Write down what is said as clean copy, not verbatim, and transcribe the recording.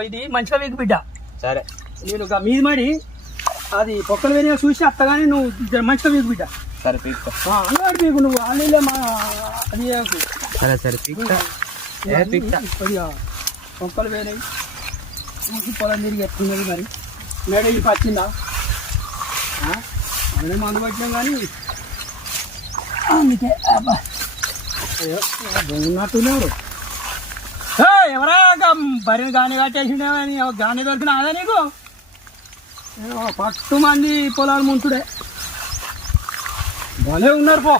ఇది మంచిగా వీకు బిడ్డ. సరే నేను మీది మడి అది పొక్కలు వేరే చూసి అత్తగానే నువ్వు మంచిగా వీకు బిడ్డ. సరే పీక్తా. అన్నవాడు పీకు నువ్వు ఆన్లైన్లో మా అది సరే సరే పీక్తా. పొక్కలు వేరే చూసి పొలం తిరిగి ఎట్టుకున్నది. మరి మేడ ఇది పచ్చిందా అన్నీ మందు పట్టినాం కానీ అందుకే ఉన్నట్టున్నారు. ఎవరా బరిని గాని కట్టేసిండేమని గాని దొరికిన అదే నీకు పట్టు మంది పొలాలు ముంచుడే భలే ఉన్నారు పో.